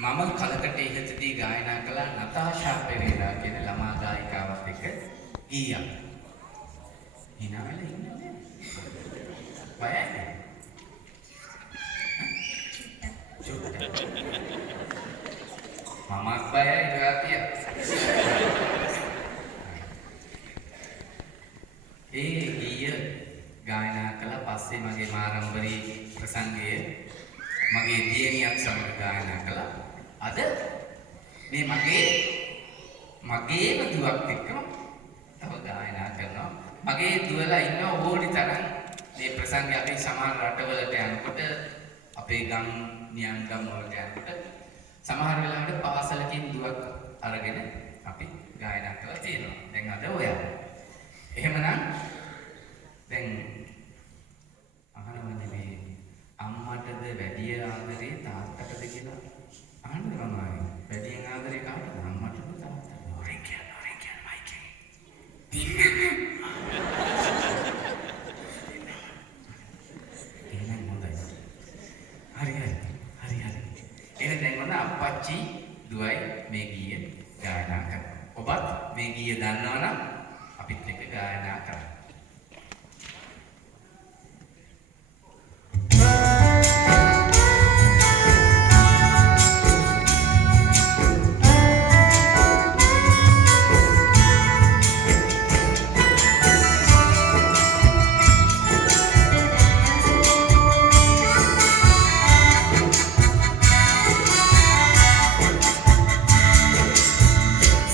මම කලකට ඉහතදී ගායනා කළ නතාෂා පෙරේරා කියන ළමා ගායිකාවත් එක්ක ගීයක්. හිනාවෙලා ඉන්නේ නැහැ. බයයි. මමත් බයයි ගාතිය. ඒ ගීය ගායනා කළා පස්සේ මගේ මාරම්බරී ප්‍රසංගයේ මගේ දියණියක් සමග ගායනා කළා. අද මේ මගේම දුවක් එක්කම තව ගායනා කරනවා. මගේ දුවලා ඉන්න ඕනි තරම් මේ ප්‍රසංගය අපි සමහර රටවලට යනකොට අපේ ගම් නියම් ගම් වලට යනකොට සමහර වෙලාවට පාසලකින් දුවක් අරගෙන අපි ගායනා කරලා තියෙනවා. දැන් අද ඔයා. එහෙමනම් දැන් අහනවනේ මේ අම්මටද වැඩි ආදරේ තාත්තටද කියලා අහන්න මම වැඩි ආදරේ කාටද අම්මටද තාත්තටද? ඔරෙන් කියන මයිකේ. එහෙනම් හොඳයි. හරි. එහෙනම් දැන් මොන අප්පච්චි දුවයි මේ ගීය ගායනා කරනවා. ඔබත් මේ ගීය දන්නවනම් අපිත් එක්ක ගායනා කරන්න.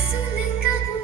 Sulit kamu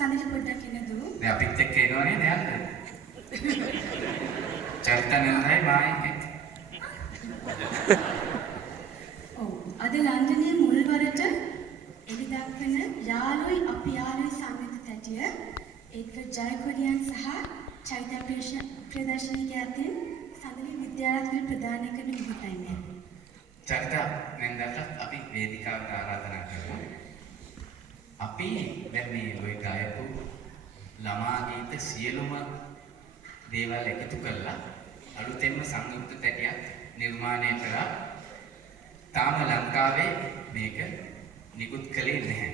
සඳලි පොඩ්ඩක් එනදු. දැන් අපිත් එක්ක එනවනේ නේද? චරිතනන්දයි මායිත්. ඔව්. අද ලන්ඩනයේ මුල් වරට එළි දක්වන යාළුයි අපි යාළුයි සංගීත තැටිය එඩ්වඩ් ජයකොඩියන් සහ චෛත්‍ය ප්‍රදර්ශනයේ අතින් සඳලි විද්‍යාලය ප්‍රදානය කරන විදිහටයි. චරිත නන්දට අපි වේදිකාවට ආරාධනා කරනවා. අපි දැන් මේ ඔය ගායකු ළමා ගීත සියලුම දේවල් එකතු කරලා අලුතෙන්ම සංයුක්ත තැටියක් නිර්මාණය කළා. තාම ලංකාවේ මේක නිකුත් කළේ නැහැ.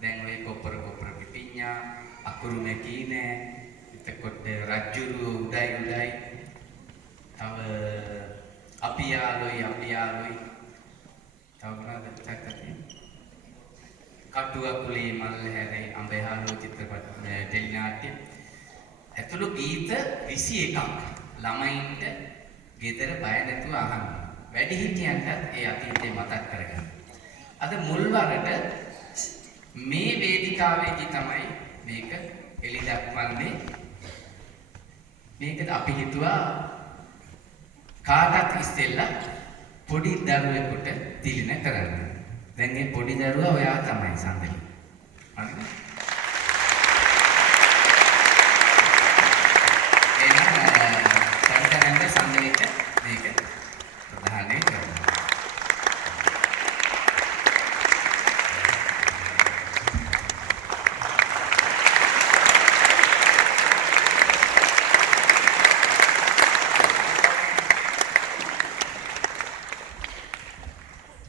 දැන් ඔය කොප්පර පිපිඤ්ඤා අකුරු නැකීනේ එතකොට රජ්ජුරු උදයි තව අපි යාළුයි තව මොනවද චක්කේ කටුවකුලේ මල්ල හැරේ අඹයහළු චිත්‍රපට ටෙලිනාට්‍ය ඇතුළු ගීත 21ක් ළමයින්ට ගෙදර බය නැතුව අහන්න. වැඩිහිටියන්ටත් ඒ අතීතේ මතක් කරගන්න. අද මුල් වරට මේ වේදිකාවේදී තමයි මේක එළි දක්වන්නේ. මේක අපි හිතුවා කාටත් ඉස්සෙල්ලා පොඩි දරුවෙකුට තිලින කරන්න. දැන් මේ පොඩි දරුවා ඔයා තමයි සඳලි. හරිද? එහෙනම් සම්පූර්ණයෙන් සඳලිට මේක ප්‍රධානයි කරනවා.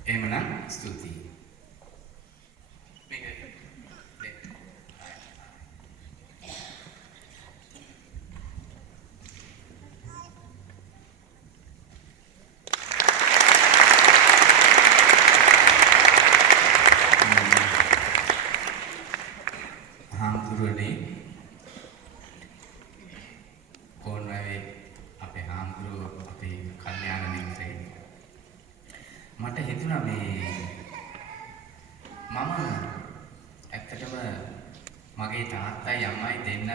එහෙමනම් ස්තුතියි. හාමුදුරනේ කොන්වැවේ අපේ හාමුදුරුවෝ අපේ කල්යාණ මිත්‍රයෙක්. මට හිතුණා මේ මම ඇත්තටම මගේ තාත්තයි අම්මයි දෙන්න